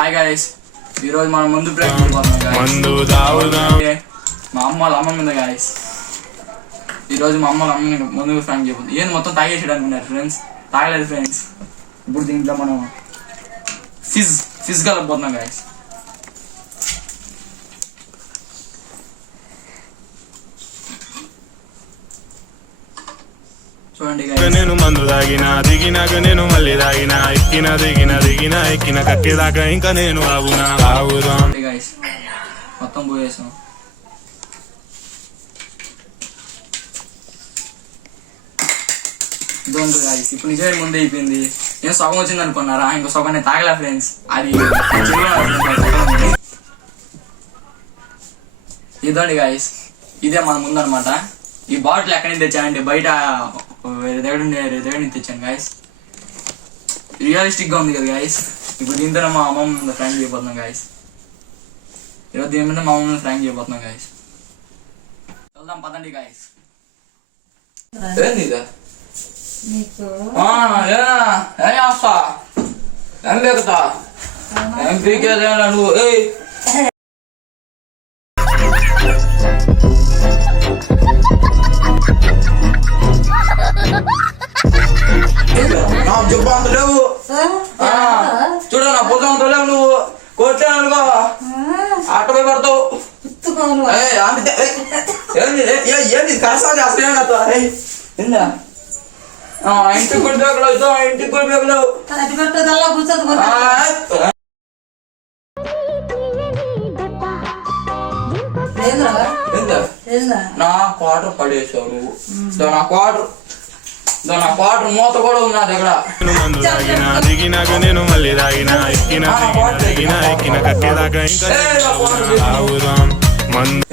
Hi guys, ఈరోజు మనం ముందు ప్రాంక్ మా అమ్మ వాళ్ళ అమ్మ మీద గైస్. ఈరోజు మా అమ్మ వాళ్ళ అమ్మని ముందుకు ప్రాంక్ చేయబోతుంది. ఏంది మొత్తం తాగేసాడు అనుకున్నారు ఫ్రెండ్స్, తాగలేదు ఫ్రెండ్స్. ఇప్పుడు దీంట్లో మనం ఫిజ్ కలపబోతున్నాం గైస్. నేను మందు తాగినా దిగినాక నేను మళ్ళీ తాగినా ఎక్కిన దిగిన దిగిన ఎక్కిన కక్కేదాకా ఇంకా నేను ఆగునా ఆగుదాం. మొత్తం పోయేసాం. ఇప్పుడు నిజమే ముందే అయిపోయింది. నేను సగం వచ్చింది అనుకున్నారా, ఇంకో సగం నేను తాగలే ఫ్రెండ్స్. అది ఇదండి గాయస్, ఇదే మన ముందు అనమాట. ఈ బాటిల్ ఎక్కడి నుంచి తెచ్చానంటే బయట వేరే దగ్గర నుంచి తెచ్చాను గాయస్. రియలిస్టిక్ గా ఉంది కదా గాయస్. ఇప్పుడు దీంతో మా అమ్మమ్మ ఫ్రాంక్ చేయబోతున్నాం గాయస్. ఈరోజు దీని మీద మా అమ్మమ్మ ఫ్రాంక్ చేయబోతున్నాం గాయస్. వెళ్దాం పదండి గాయస్. ఏంది ఇదా? ఏం చేస్తా, ఏం లేకుతా, ఏం పీకేదా నువ్వు? అంత లేవు చూడ, నా పొద్దు అంత లేవు. నువ్వు కొట్టాను అనుకో అట్ట పోయి పడతావు. ఏంది కరసా చేస్తా ఇంటికి కొట్టిపోకలు అవుతావు, ఇంటికి కొట్టిపోకలు. నా క్వార్టర్ పడేసావు నువ్వు. నా క్వార్టర్ మూత కూడా ఉన్నా దగ్గర. మందు తాగినా దిగినాక నేను మళ్ళీ తాగినా ఎక్కిన దిగిన ఎక్కిన కక్కేదాకా ఇంకా ఆగుదాం. మందు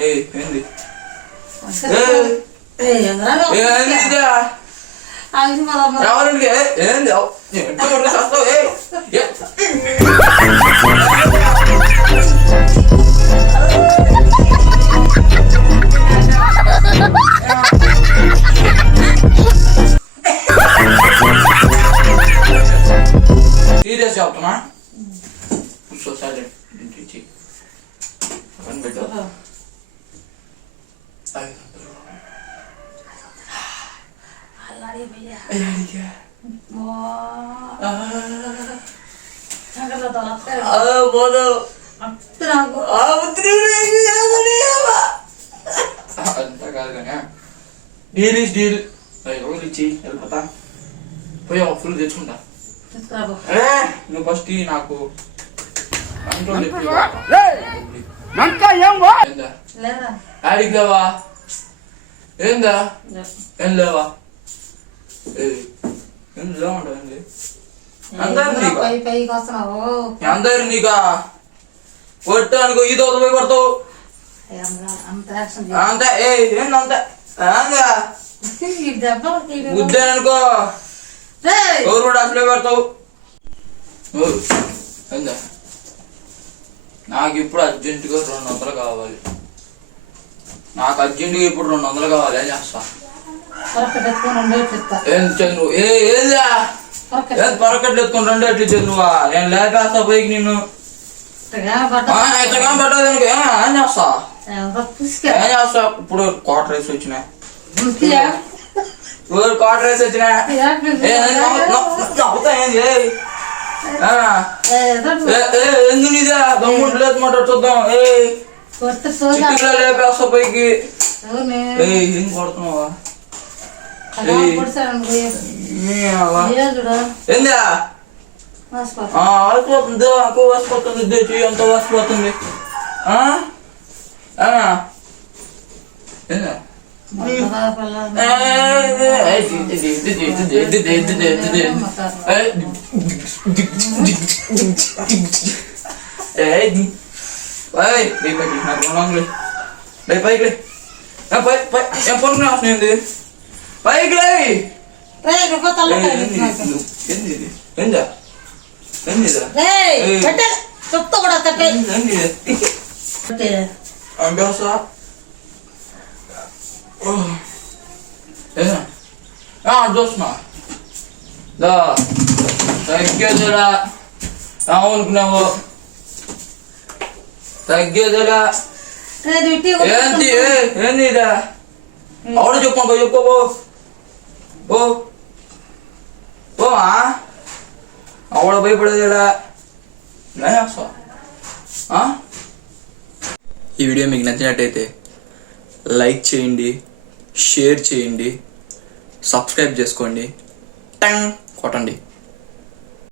సీరియస్ చెప్తున్నా. అంతా కాదు కానీ డీల్ ఈస్ డీల్. రోజులు ఇచ్చి వెళ్ళిపోతా, పోయి ఒక ఫుల్ తెచ్చుకుంటా. నువ్వు ఫస్ట్ నాకు ఆడికి లేవా? ఏందా ఏం లేవా? ఏం లేవండి అందరు నీకా కొట్టు అనుకో, ఈ దోత పోయి పడతావు అంతే. ఏందంతే గుద్దాననుకో ఎవరు కూడా అసలే పడతావు. నాకు ఇప్పుడు అర్జెంటుగా 200 కావాలి. నాకు అర్జెంటుగా ఇప్పుడు 200 కావాలి. ఏం చేస్తా? ఏం పరకట్లు ఎత్తుకుని 2 ఎట్లు ఇచ్చేది నువ్వా? నేను లేపేస్తా పైకి నిన్ను. ఎంతకాలం పట్టదు అనుకో. ఏం చేస్తా? ఏం చేస్తా? ఇప్పుడు క్వార్టర్ రైస్ వచ్చినా, క్వార్టర్ రైస్ వచ్చినా ఎందుకు నీదే దమ్ముంటు లేదు మాట చూద్దాం. లేపేస్తా పైకి. ఏం కొడుతున్నావా? ఏందా వాసిపోతుంది, వాసిపోతుంది, ఎంత వాసిపోతుంది. పైకి ఏం పనుకునే వస్తుంది పైకి లే. ఏందా చెప్తా కూడా అంబేసా చూస్తున్నా ఇంకేదిరా అనుకున్నావు. తగ్గేదిలా ఏంటి ఏంది ఇదా అవడ చెప్పు చెప్పుకో ఓ ఓమా అవడ భయపడేదిలా ఈ వీడియో మీకు నచ్చినట్టయితే లైక్ చేయండి, షేర్ చేయండి, సబ్స్క్రైబ్ చేసుకోండి, టంగ్ కొట్టండి.